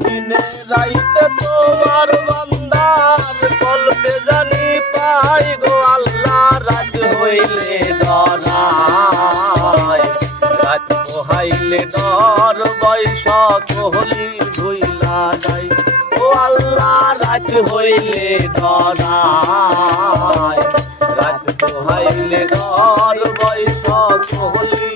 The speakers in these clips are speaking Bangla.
দিনে রাইতে তোমার বান্দার পাই গো আল্লাহ রাত হইলে ডরাই রাত পোহাইলে ডর ধুইলা যাই ও আল্লাহ রাত হইলে ডরাই রাত পোহাইলে ডর ধুইলা যাই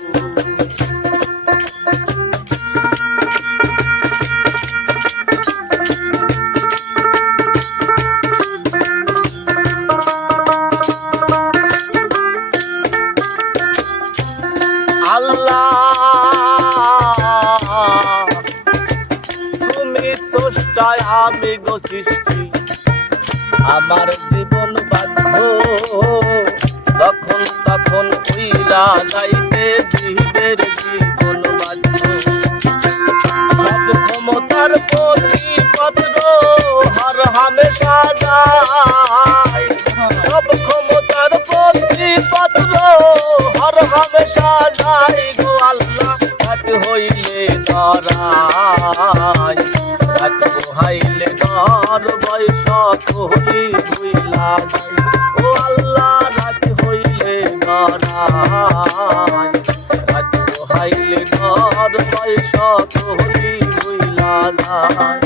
সৃষ্টি। আমার জীবন বাধ্য তখন তখন উইলা যাইতে কহলি ভুইলা ও আল্লাহ রাত হইলে হাইলে ধর বয়স কহলি ভুইলা যায়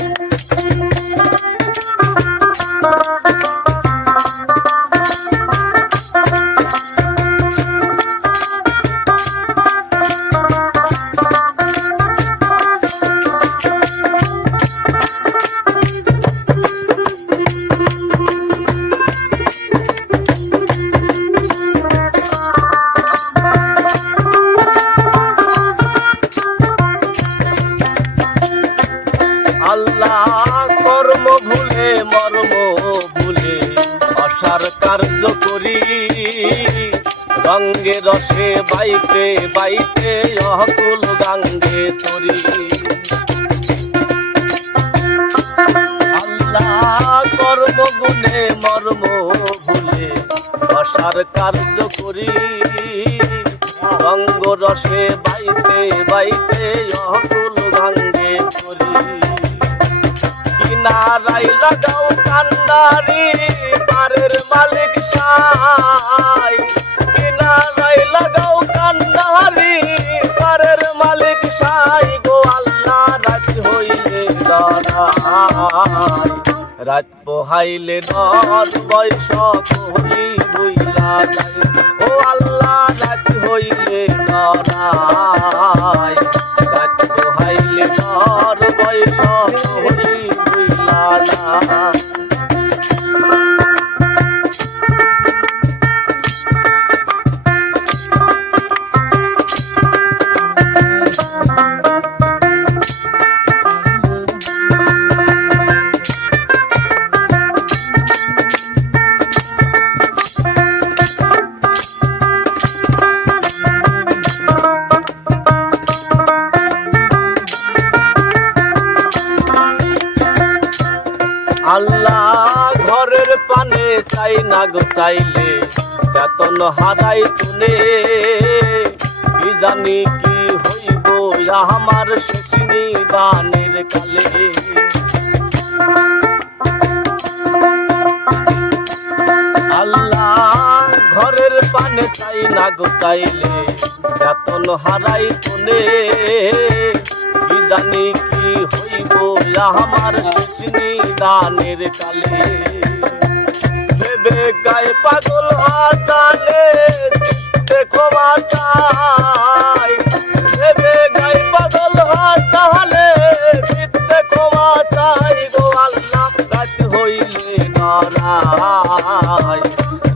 কার্য করি। রঙ্গে রসে বাইতে বাইতে অকুল গাঙ্গে তরি। কর্ম গুণে মর্ম ভুলে অসার কার্য করি। রঙ্গ রসে বাইতে বাইতে অকুল গাঙ্গে তরি। কিনারাই লাগাও কান্দারি পারের মালিক সাই। কিনারাই লাগাও কান্নাহারি পারের মালিক সাই গো আল্লাহ রাজি হইলে ডরাই রাত পোহাইলে নর বয়স কহলি বুইলা ও আল্লাহ রাজি হইলে চাই না গো চাইলে, বেতন হারাই তুলে। কি জানি কি হইব আমার শেষনি দানের কালে। আল্লাহ ঘরের পানে চাই না গো চাইলে, বেতন হারাই তুলে। কি জানি কি হইব আমার শেষনি দানের কালে। ভেবে গায়ে পাগল হাসালে দেখো বাঁচাই ভেবে গায়ে পাগল হাসালে দেখো বাঁচাই গো আল্লাহ, রাত হইলে নরাই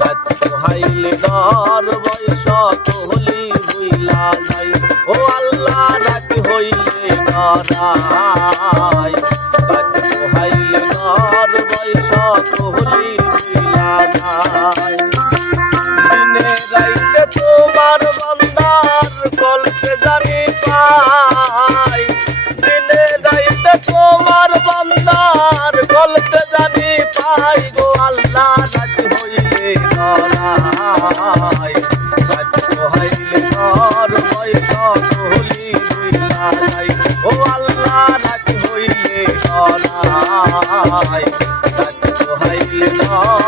রাত হাইলে দর বয়স কহলি বুইলা যাই ও আল্লাহ, রাত হইলে নরাই রাত হাইলে দর বয়স কহলি নাই হাইলে নর হইল হলি হইলা নাই। ও আল্লাহ নাকি হইলে নাই হাইলে নর